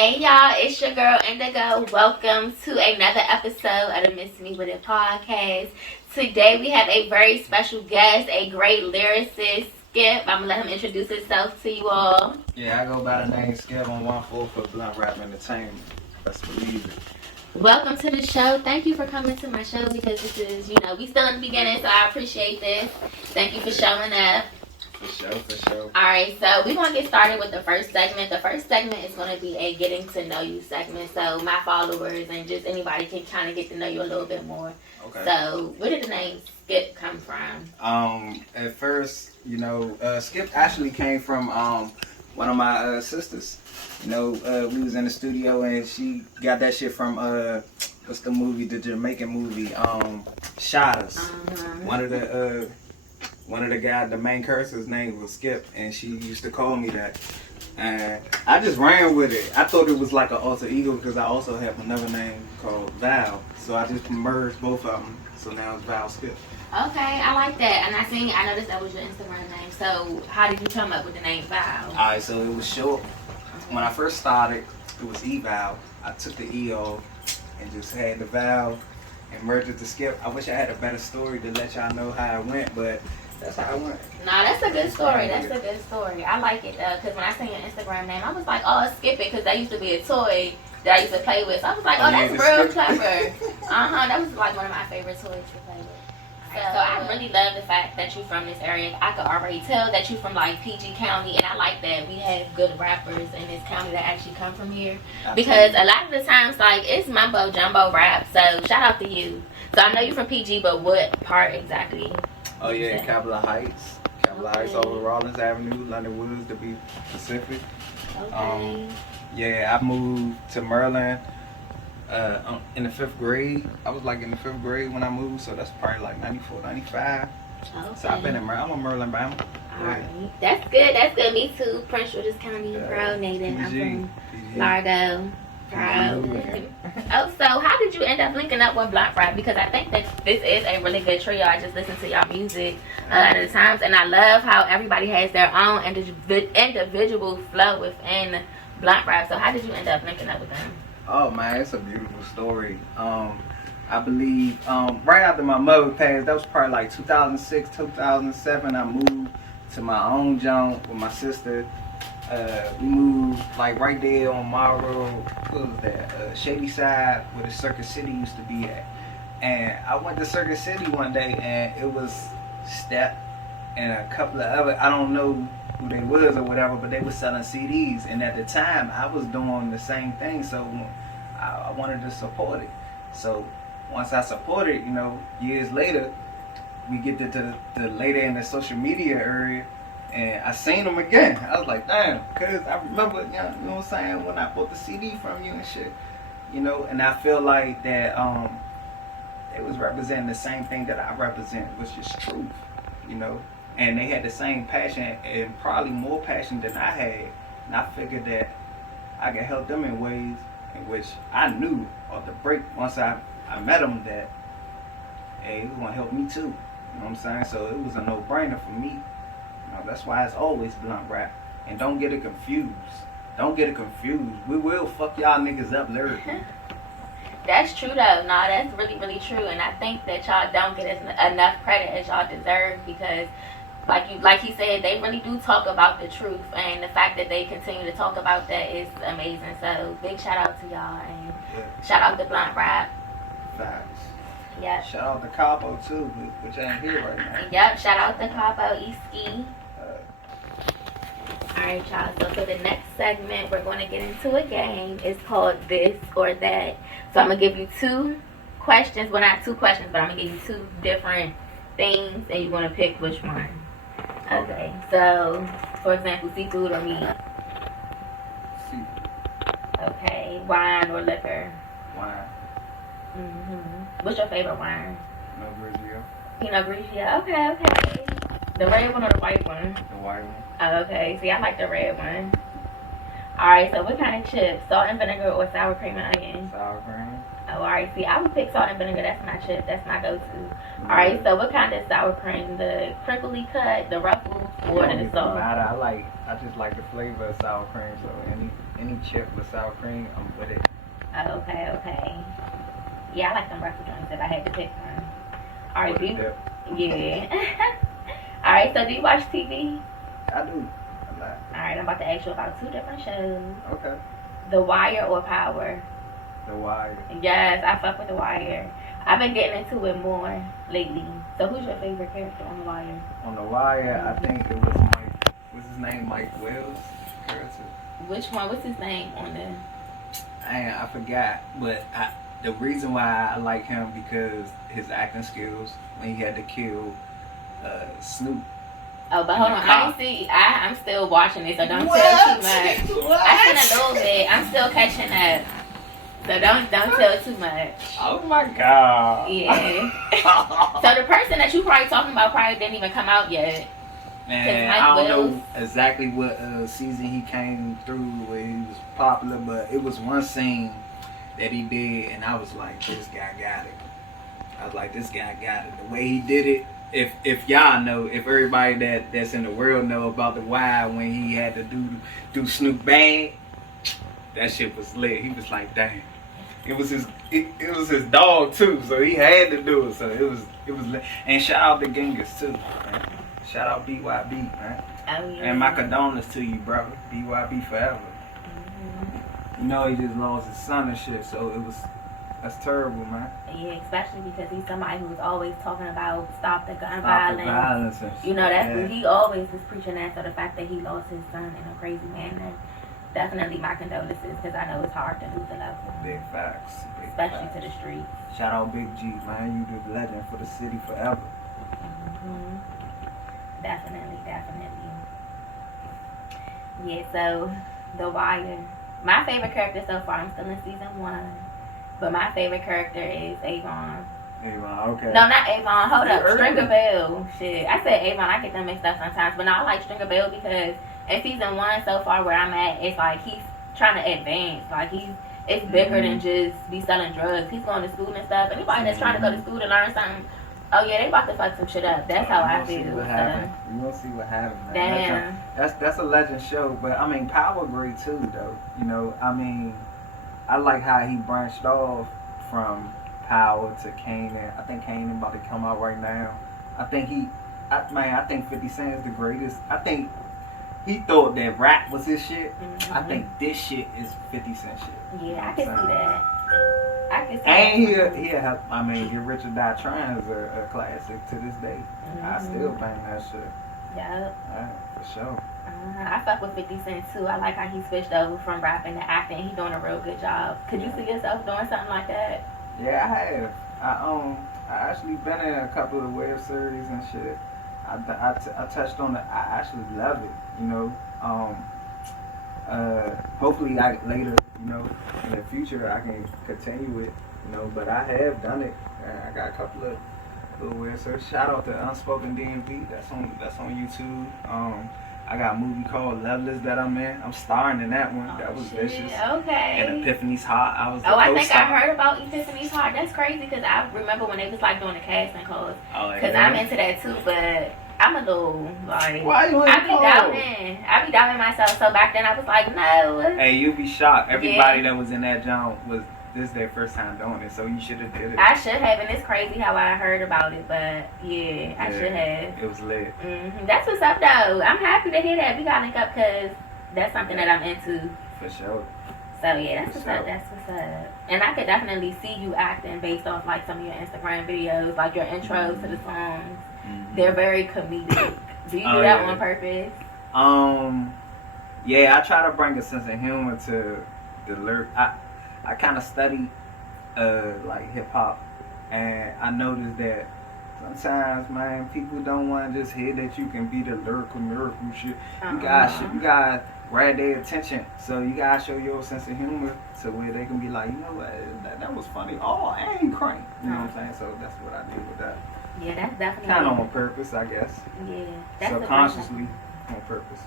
Hey y'all, it's your girl Indigo. Welcome to another episode of the Miss Me With It podcast. Today we have a very special guest, a great lyricist, Skip. I'm gonna let him introduce himself to you all. Yeah, I go by the name Skip. I'm 1/4 for BluntRapENT. Let's believe it. Welcome to the show. Thank you for coming to my show because this is, we still in the beginning, so I appreciate this. Thank you for showing up. For sure. Alright, so we're going to get started with the first segment. The first segment is going to be a getting to know you segment. So my followers and just anybody can kind of get to know you a little bit more. Okay. So where did the name Skip come from? At first, Skip actually came from one of my sisters. We was in the studio and she got that shit from what's the movie, the Jamaican movie, Shot Us. One of the guys, the main character's name was Skip, and she used to call me that. And I just ran with it. I thought it was like an alter ego because I also have another name called Vahyl. So I just merged both of them. So now it's Vahyl Skip. Okay, I like that. And I noticed that was your Instagram name. So how did you come up with the name Vahyl? Alright, so it was short. When I first started, it was eval. I took the E off and just had the Vahyl and merged it to Skip. I wish I had a better story to let y'all know how it went, but that's how it went. Nah, that's a good story. That's a good story. I like it though, because when I seen your Instagram name, I was like, oh, Skip it, because that used to be a toy that I used to play with. So I was like, oh, that's real clever. That was like one of my favorite toys to play with. So I really love the fact that you're from this area. I could already tell that you're from like PG County, and I like that we have good rappers in this county that actually come from here. Because a lot of the times, like, it's mumbo jumbo rap. So shout out to you. So I know you're from PG, but what part exactly? Oh yeah, Capitol Heights. Capitol Heights over Rawlins Avenue, London Woods to be specific. Okay. Yeah, I moved to Maryland in the 5th grade. I was like in the 5th grade when I moved, so that's probably like 94, 95. Okay. So I've been in Maryland. I'm a Maryland Bama. Alright. That's good. That's good. Me too. Prince George's County, proud native. I'm from Largo. Proud. Oh, so how did you end up linking up with Blunt Rap? Because I think that this is a really good trio. I just listen to y'all music at the times, and I love how everybody has their own individual flow within Blunt Rap. So how did you end up linking up with them? Oh man, it's a beautiful story. I believe right after my mother passed, that was probably like 2006, 2007. I moved to my own joint with my sister. We moved like right there on my road. What was that? Shady Side, where the Circuit City used to be at. And I went to Circuit City one day, and it was Step and a couple of other, I don't know who they was or whatever, but they were selling CDs. And at the time, I was doing the same thing, so I wanted to support it. So once I supported, years later, we get to the later in the social media area. And I seen them again. I was like, damn, cause I remember, you know what I'm saying, when I bought the CD from you and shit, and I feel like that they was representing the same thing that I represent, which is truth, and they had the same passion and probably more passion than I had, and I figured that I could help them in ways in which I knew off the break once I met them that, hey, it was gonna help me too, you know what I'm saying? So it was a no-brainer for me. That's why it's always Blunt Rap. And don't get it confused. Don't get it confused. We will fuck y'all niggas up lyrically. That's true though. No, that's really, really true. And I think that y'all don't get enough credit as y'all deserve because like he said, they really do talk about the truth. And the fact that they continue to talk about that is amazing. So big shout out to y'all and shout out to Blunt Rap. Facts. Yep. Shout out to Capo too, which ain't here right now. Yep, shout out to Capo Eski. Alright y'all, so for the next segment we're going to get into a game. It's called This or That. So I'm going to give you two questions. Well, not two questions, but I'm going to give you two different things and you're going to pick which one. Okay, so for example, seafood or meat? Seafood. Okay, wine or liquor? Wine. What's your favorite wine? Pinot Grigio. Pinot Grigio. Okay. The red one or the white one? The white one. Oh, okay. See, I like the red one. Alright, so what kind of chips? Salt and vinegar or sour cream and onion? Sour cream. Oh, alright. See, I would pick salt and vinegar. That's my chip. That's my go-to. Alright, so what kind of sour cream? The crinkly cut, the ruffles, or the salt? Matter. I just like the flavor of sour cream. So any chip with sour cream, I'm with it. Okay, okay. Yeah, I like them breakfast joints if I had to pick one. All right, yeah. All right, so do you watch TV? I do. A lot. All right, I'm about to ask you about 2 different shows. Okay. The Wire or Power? The Wire. Yes, I fuck with The Wire. I've been getting into it more lately. So who's your favorite character on The Wire? On The Wire, I think it was Mike. What's his name? Mike Wells' character. Which one? What's his name on the... I forgot, but the reason why I like him because his acting skills when he had to kill Snoop. Oh, but hold on, I didn't see. I'm still watching it, so don't tell too much. What? I seen a little bit. I'm still catching up, so don't tell too much. Oh my god. Yeah. So the person that you probably talking about probably didn't even come out yet. Man, I don't know exactly what season he came through where he was popular, but it was one scene that he did, and I was like, this guy got it. I was like, this guy got it. The way he did it, if y'all know, if everybody that's in the world know about The Wire when he had to do Snoop bang, that shit was lit. He was like, dang. It was his dog too, so he had to do it. So it was lit. And shout out to Genghis too, man. Shout out BYB, man. Oh, yeah. And my condolences to you, brother. BYB forever. Mm-hmm. You know he just lost his son and shit, so that's terrible, man. Yeah, especially because he's somebody who's always talking about stop the gun Stop violence. the violence and shit. You know, that's what he always was preaching that. So the fact that he lost his son in a crazy manner, definitely my condolences, because I know it's hard to lose a loved one. Big facts. Big Especially facts. to the streets. Shout out Big G, man. You the legend for the city forever. Mm-hmm. Definitely. Yeah, so The Wire. My favorite character so far, I'm still in season 1, but my favorite character is Avon. Avon, okay. No, not Avon. Hold up, Stringer Bell. Shit, I said Avon. I get them mixed up sometimes, but no, I like Stringer Bell because in season 1 so far where I'm at, it's like he's trying to advance. Like it's bigger than just be selling drugs. He's going to school and stuff. Anybody that's trying to go to school to learn something. Oh yeah, they about to fuck some shit up. That's how I feel. You gonna see what happens, man. Damn. That's a legend show, but I mean Power great too, though. You know, I mean, I like how he branched off from Power to Kanan. I think Kanan about to come out right now. I think I think 50 Cent is the greatest. I think he thought that rap was his shit. Mm-hmm. I think this shit is 50 Cent shit. Yeah, I can see that. And I mean, Get Rich or Die Trying is a classic to this day. Mm-hmm. I still bang that shit. Yep. Yeah, for sure. I fuck with 50 Cent too. I like how he switched over from rapping to acting. He's doing a real good job. Could you see yourself doing something like that? Yeah, I have. I actually been in a couple of web series and shit. I touched on it. I actually love it. You know. Hopefully, later, you know, in the future, I can continue it. You know, but I have done it. I got a couple of little web series. Shout out to Unspoken DMV. That's on YouTube. I got a movie called Loveless that I'm in. I'm starring in that one. That was vicious. Okay. And Epiphany's Hot. I was the I think I heard about Epiphany's Hot. That's crazy because I remember when they was like doing the casting calls. Oh, because I'm into that too, but I'm a little like. Why you I be doubting myself. So back then I was like, no. Hey, you'd be shocked. Everybody that was in that jump was this their first time doing it, so you should have did it. I should have, and it's crazy how I heard about it, but yeah, I should have. It was lit. Mm-hmm. That's what's up though. I'm happy to hear that. We gotta link up because that's something that I'm into. For sure. So yeah, that's what's up. That's what's up. And I could definitely see you acting based off like some of your Instagram videos, like your intros to the songs. Mm-hmm. They're very comedic. Do you do that on purpose? Yeah, I try to bring a sense of humor to the lyric. I kind of study like hip hop, and I noticed that sometimes, man, people don't want to just hear that you can be the lyrical shit. You gotta grab their attention. So you gotta show your sense of humor to where they can be like, you know what, that was funny. Oh, I ain't crank. You know what I'm saying? So that's what I did with that. Yeah, that's definitely kind of on purpose, I guess. Yeah, that's subconsciously on purpose.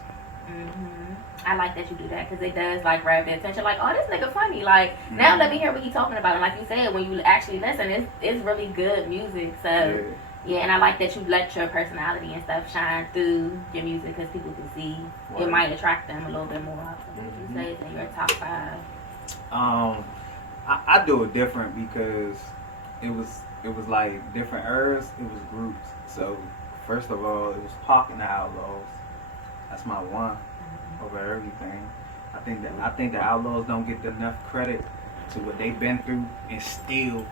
Mm-hmm. I like that you do that because it does like grab their attention. Like, oh, this nigga funny. Like, now let me hear what he's talking about. And like you said, when you actually listen, it's really good music. So Yeah, and I like that you let your personality and stuff shine through your music because people can see. It might attract them a little bit more. What would you say is in your top 5? I do it different because it was like different eras. It was groups. So first of all, it was Pac and the Outlaws. That's my one over everything. I think the Outlaws don't get enough credit to what they've been through, and still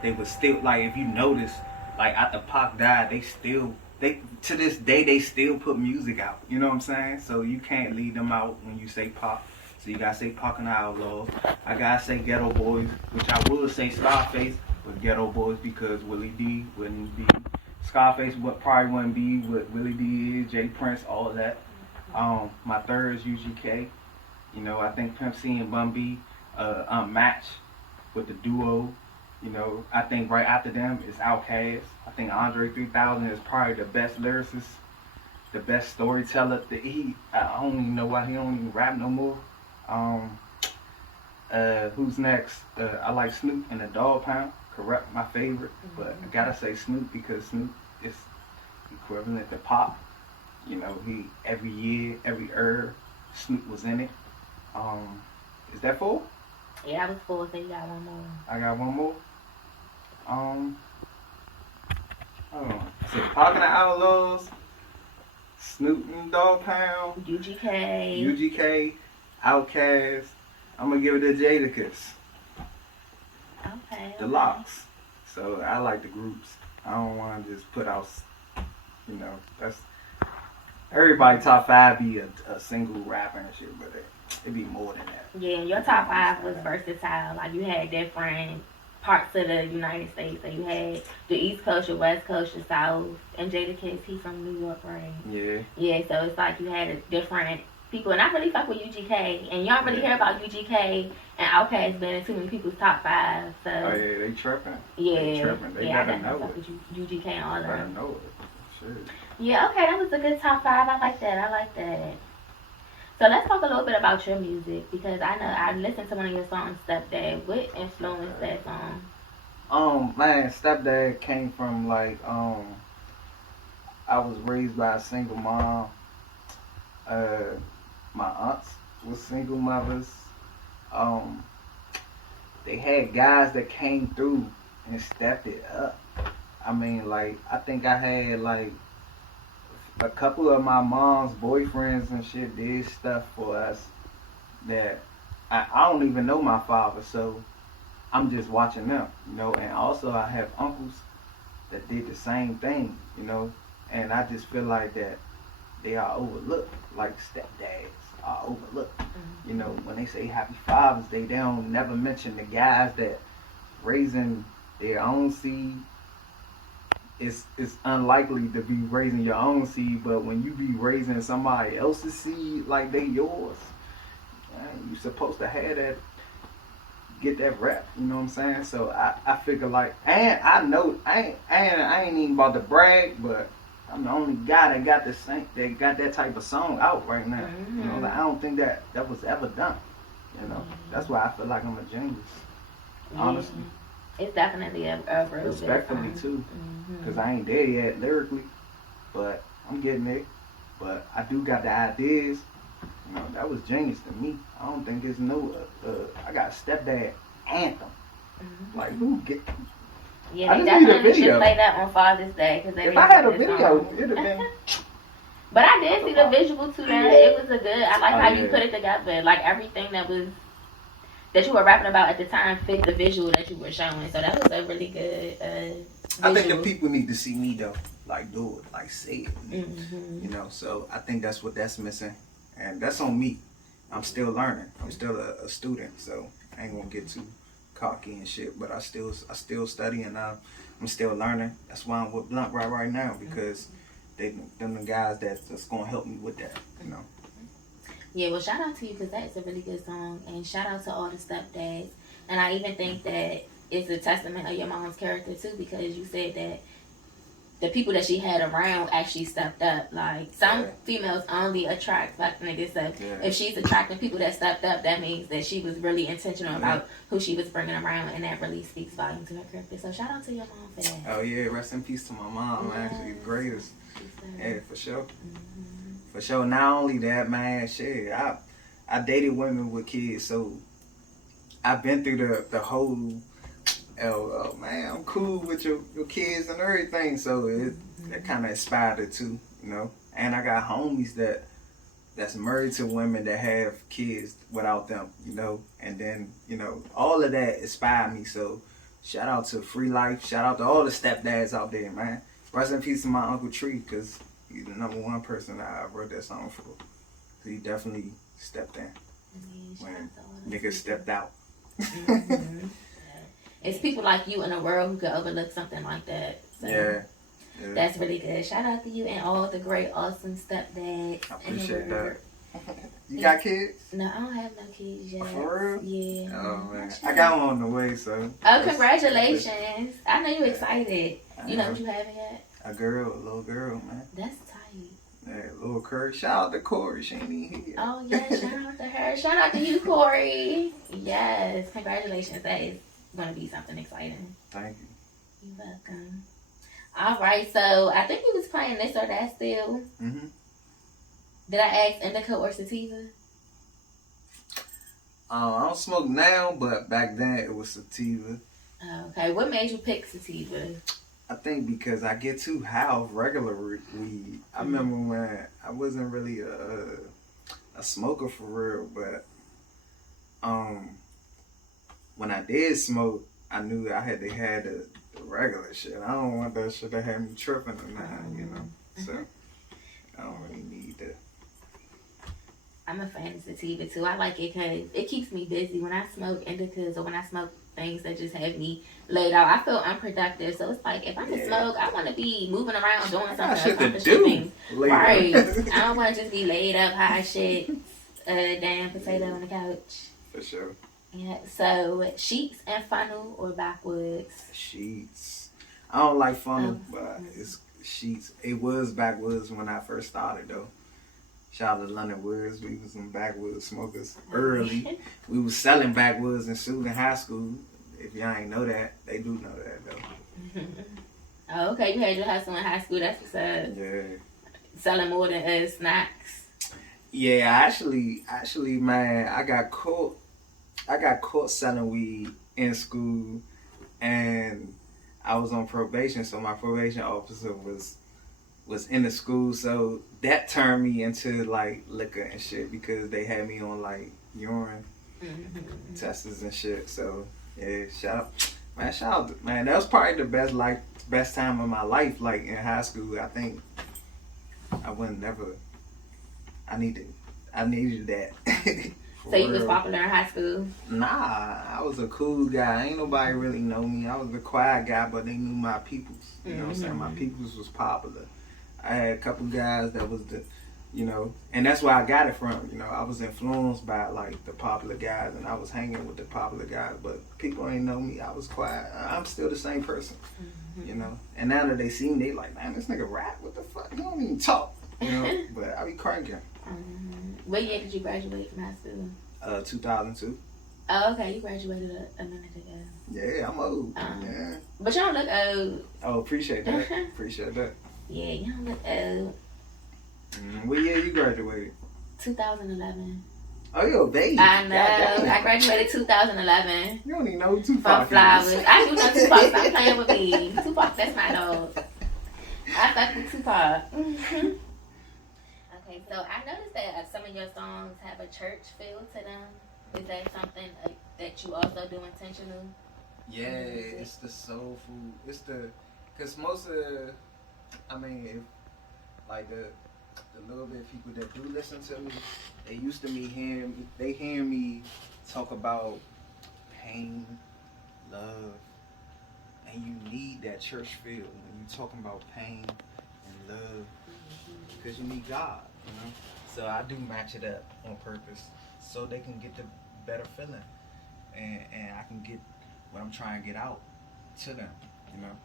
they was still like, if you notice, like after Pac died, they to this day they still put music out. You know what I'm saying? So you can't leave them out when you say Pac. So you gotta say Pac and the Outlaws. I gotta say Ghetto Boys, which I would say Scarface, but Ghetto Boys because Willie D wouldn't be. Scarface probably wouldn't be what Willie D is, Jay Prince, all of that. My third is UGK. You know, I think Pimp C and Bun B match with the duo. You know, I think right after them is Outkast. I think Andre 3000 is probably the best lyricist, the best storyteller. I don't even know why he don't even rap no more. Who's next? I like Snoop and the Dogg Pound. CReateD, my favorite, but I gotta say Snoop because Snoop is equivalent to Pop. You know, every year, every era, Snoop was in it. Is that 4? Yeah, that was 4, so you got one more. I got one more. So Pac and the Outlaws, Snoop and Dogg Pound, UGK, Outkast. I'm gonna give it to Jadakiss. Okay. The Locks. So I like the groups. I don't want to just put out, you know, that's everybody top 5 be a single rapper and shit, but it'd be more than that. Yeah, your top 5 was versatile. Like you had different parts of the United States. So you had the East Coast, your West Coast, your South, and Jadakiss, he's from New York, right? Yeah. Yeah, so it's like you had different people, and I really fuck with UGK, and you don't really hear about UGK and Outkast being in too many people's top 5. So. Oh yeah, they tripping. Yeah, they tripping. They gotta know it. With UGK and all that. Gotta know it. Sure. Yeah, okay, that was a good top 5. I like that. So let's talk a little bit about your music because I know I listened to one of your songs, Stepdad. What influenced that song? Man, Stepdad came from like I was raised by a single mom. My aunts were single mothers. They had guys that came through and stepped it up. I mean, like, I think I had, like, a couple of my mom's boyfriends and shit did stuff for us that I don't even know my father, so I'm just watching them, you know. And also I have uncles that did the same thing, you know. And I just feel like that they are overlooked, like stepdads are overlooked. You know, when they say happy fathers, they don't never mention the guys that raising their own seed. It's unlikely to be raising your own seed, but when you be raising somebody else's seed like they yours, you're supposed to have that, get that rep, you know what I'm saying? So I figure like, and I know I ain't even about to brag, but I'm the only guy that got that type of song out right now. You know, like, I don't think that was ever done. You know, that's why I feel like I'm a genius. Honestly, it's definitely a real respectfully too, because I ain't there yet lyrically, but I'm getting it. But I do got the ideas. You know, that was genius to me. I don't think it's no. I got Stepdad Anthem. Like who get? Yeah, they definitely should play that on Father's Day. If I had a video, it'd have been. But I did see the visual too. That it was a good. I like how you put it together. Like everything that you were rapping about at the time fit the visual that you were showing. So that was a really good. I think the people need to see me though, like do it, like say it. You know, so I think that's missing, and that's on me. I'm still learning. I'm still a student, so I ain't gonna get too cocky and shit, but I still study and I'm still learning. That's why I'm with BluntRap right now, because them the guys that's gonna help me with that, you know. Yeah, well, shout out to you because that's a really good song, and shout out to all the stepdads. And I even think that it's a testament of your mom's character too, because you said that the people that she had around actually stepped up. Like, some females only attract fuck niggas. So if she's attracting people that stepped up, that means that she was really intentional about who she was bringing around, and that really speaks volumes to her character. So shout out to your mom for that. Oh yeah, rest in peace to my mom, man. She's the greatest. Yeah, for sure. For sure. Not only that, man, shit, I dated women with kids, so I've been through the whole, oh man, I'm cool with your kids and everything, so it kind of inspired it too, you know. And I got homies that's married to women that have kids without them, you know. And then, you know, all of that inspired me. So shout out to Free Life. Shout out to all the stepdads out there, man. Rest in peace to my Uncle Tree, because he's the #1 person I wrote that song for. So he definitely stepped in when niggas stepped out. It's people like you in the world who could overlook something like that. So Yeah. That's really good. Shout out to you and all the great, awesome stepdads. I appreciate that. You got kids? No, I don't have no kids yet. For real? Yeah. Oh man, I got one on the way, so. Oh, congratulations! I know you're excited. You know what you have yet? A little girl, man. That's tight. Yeah, little Corey. Shout out to Corey. She ain't even here. Oh yeah, shout out to her. Shout out to you, Corey. Yes, congratulations. That is going to be something exciting. Thank you. You're welcome. All right, so I think we was playing This or That still. Mm-hmm. Did I ask indica or sativa? I don't smoke now, but back then it was sativa. Okay, what made you pick sativa? I think because I get too high off regular weed. I remember when I wasn't really a smoker for real, but when I did smoke, I knew I had to have the regular shit. I don't want that shit to have me tripping or nothing, you know. So I don't really need that. I'm a fan of sativa too. I like it because it keeps me busy. When I smoke indicas or when I smoke things that just have me laid out, I feel unproductive. So it's like, if I can smoke, I want to be moving around doing something. Accomplishing things. Right. I don't want to just be laid up high shit, damn potato on the couch. For sure. Yeah. So sheets and funnel or backwoods? Sheets. I don't like funnel, but it's sheets. It was backwoods when I first started though. Shout out to London Woods. We was some backwoods smokers early. We was selling backwoods in Susan High School. If y'all ain't know that, they do know that though. Oh, okay. You had your hustle in high school. That's what's up. Yeah. Selling more than snacks. Yeah, actually, man, I got caught selling weed in school, and I was on probation. So my probation officer was in the school, so that turned me into like liquor and shit because they had me on like urine testers and shit. So yeah, shout out, man. That was probably the best time of my life. Like in high school, I think I needed that. So you was popular in high school? Nah, I was a cool guy. Ain't nobody really know me. I was a quiet guy, but they knew my peoples. You know what I'm saying? My peoples was popular. I had a couple guys that was and that's where I got it from. You know, I was influenced by like the popular guys, and I was hanging with the popular guys. But people ain't know me. I was quiet. I'm still the same person. You know. And now that they see me, they like, man, this nigga rap. What the fuck? He don't even talk. You know. But I be cranking. What year did you graduate from high school? 2002. Oh, okay. You graduated a minute ago. Yeah, I'm old. Yeah. But you don't look old. Oh, appreciate that. Appreciate that. Yeah, you don't look old. What year you graduated? 2011. Oh, you're a baby. I know. I graduated 2011. You don't even know who Tupac from Flowers. I do know Tupac. Stop playing with me. Tupac, that's my dog. I fuck with Tupac. Okay, so I noticed that some of your songs have a church feel to them. Is that something that you also do intentional? Yeah, it's the soul food. It's because most of the, the little bit of people that do listen to me, they used to hear me talk about pain, love, and you need that church feel when you're talking about pain and love, because you need God, you know. So I do match it up on purpose so they can get the better feeling, and I can get what I'm trying to get out to them, you know.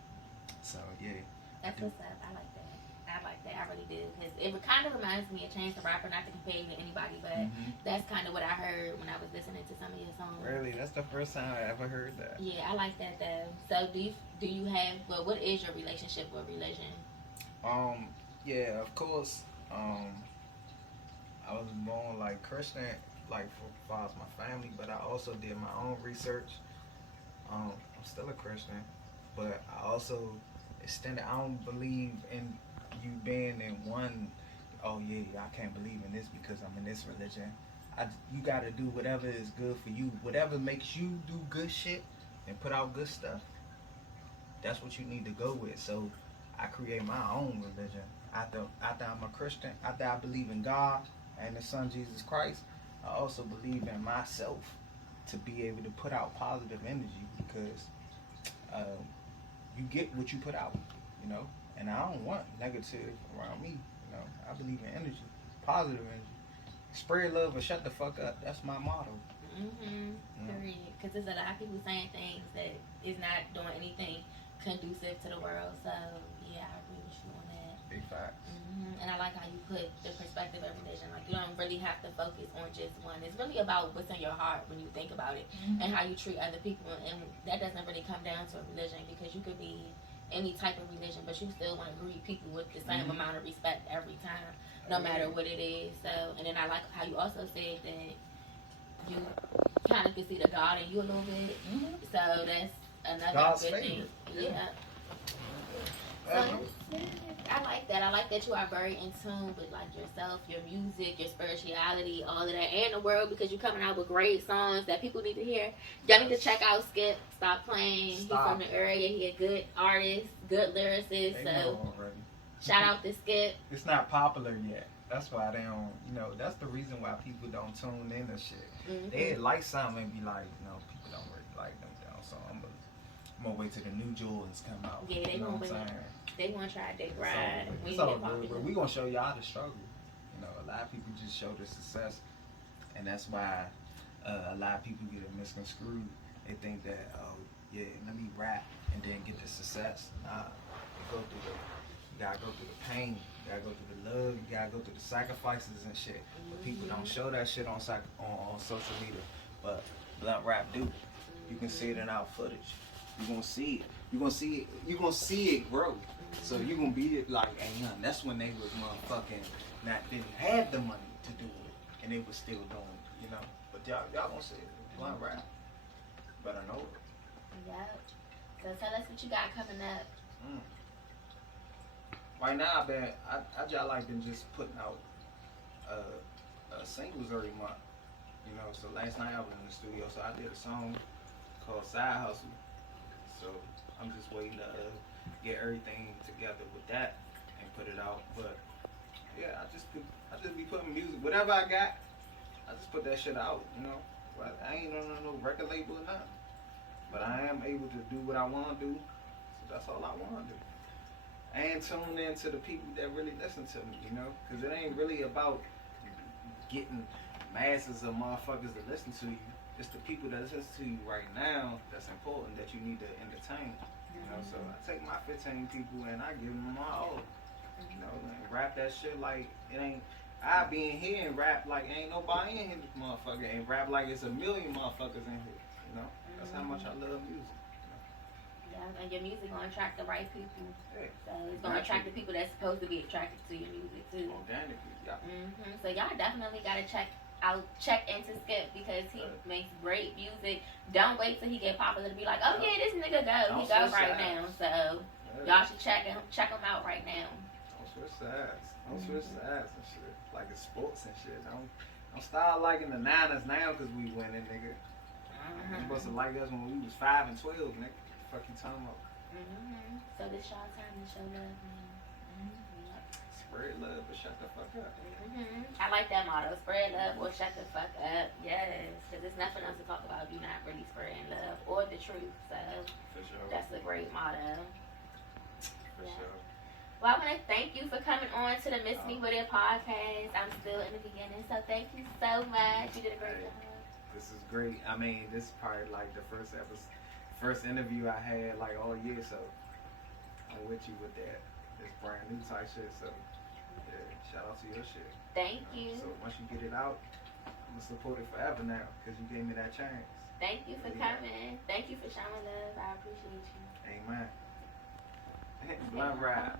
So yeah, That's what's up. I like that. I like that. I really do. Because it kind of reminds me of Chance the Rapper, not to compare you to anybody, but that's kind of what I heard when I was listening to some of your songs. Really? That's the first time I ever heard that. Yeah, I like that though. So do you have, well, what is your relationship with religion? Yeah, of course. I was born like Christian, like for far as my family, but I also did my own research. I'm still a Christian, but I also extended. I don't believe in you being in one. Oh yeah, I can't believe in this because I'm in this religion. You got to do whatever is good for you. Whatever makes you do good shit and put out good stuff. That's what you need to go with. So I create my own religion. After I'm a Christian, after I believe in God and the Son Jesus Christ, I also believe in myself to be able to put out positive energy because you get what you put out, you know. And I don't want negative around me, you know. I believe in energy, positive energy. Spread love or shut the fuck up. That's my motto. Period. Because there's a lot of people saying things that is not doing anything conducive to the world. So yeah, I agree with you on that. Big facts. And I like how you put the perspective of religion. Like you don't really have to focus on just one. It's really about what's in your heart when you think about it and how you treat other people. And that doesn't really come down to a religion because you could be any type of religion, but you still want to greet people with the same amount of respect every time, no matter what it is. So, and then I like how you also said that you kind of can see the God in you a little bit. So that's another God's good favorite. thing. Yeah. So I like that. I like that you are very in tune with like yourself, your music, your spirituality, all of that, and the world because you're coming out with great songs that people need to hear. Y'all need to check out Skip. Stop Playing. He's from the area. He a good artist, good lyricist. So shout out to Skip. It's not popular yet. That's why they don't, you know, that's the reason why people don't tune in to shit. They like something and be like, no, people don't really like them down. So I'm gonna wait till the new Jordans come out. Yeah, they you know gonna what I'm saying? They want to try a dick ride. It's all good, but we gonna show y'all the struggle. You know, a lot of people just show the success, and that's why a lot of people get it misconstrued. They think that, oh yeah, let me rap and then get the success. Nah, you gotta go through the pain, you gotta go through the love, you gotta go through the sacrifices and shit. But people don't show that shit on social media, but Blunt Rap do. You can see it in our footage. You're gonna see it. You're gonna see it grow. So you're gonna be like, hey, young, that's when they was motherfucking didn't have the money to do it, and they was still doing it, you know. But y'all gonna see it. Blunt Rap. Better know it. Yep. So tell us what you got coming up. Right now, I just like been just putting out singles every month. You know, so last night I was in the studio, so I did a song called Side Hustle. So I'm just waiting to get everything together with that and put it out. But yeah, I just be putting music, whatever I got, I just put that shit out. You know, but I ain't on no record label or nothing. But I am able to do what I want to do, so that's all I want to do. And tune in to the people that really listen to me, you know, because it ain't really about getting masses of motherfuckers to listen to you. It's the people that listen to you right now that's important that you need to entertain. You know, so I take my 15 people and I give them my all. You know, and rap that shit like it ain't. I be in here and rap like ain't nobody in here, motherfucker, and rap like it's a million motherfuckers in here. You know, that's how much I love music. Yeah, and your music gonna attract the right people. Yeah. So it's gonna attract the people that's supposed to be attracted to your music too. Organically, yeah. So y'all definitely gotta check into Skip because he makes great music. Don't wait till he get popular to be like, oh yeah, this nigga go. He go right now. So y'all should check him out right now. Don't switch sides. Don't switch sides and shit. Like it's sports and shit. Don't start liking the Niners now because we winning, nigga. You supposed to like us when we was 5 and 12, nigga. What the fuck you talking about? So this y'all time to show love. Spread love or shut the fuck up. I like that motto. Spread love or shut the fuck up. Yes, because there's nothing else to talk about if you're not really spreading love or the truth. So for sure. That's a great motto. For sure. Well, I want to thank you for coming on to the Miss Me With It podcast. I'm still in the beginning, so thank you so much. You did a great job. This is great. I mean, this is probably like the first interview I had like all year, so I'm with you with that. it's brand new type shit. So yeah, shout out to your shit. Thank you. So once you get it out, I'm gonna support it forever now because you gave me that chance. Thank you for coming. Thank you for showing love. I appreciate you. Amen. Blunt Rap.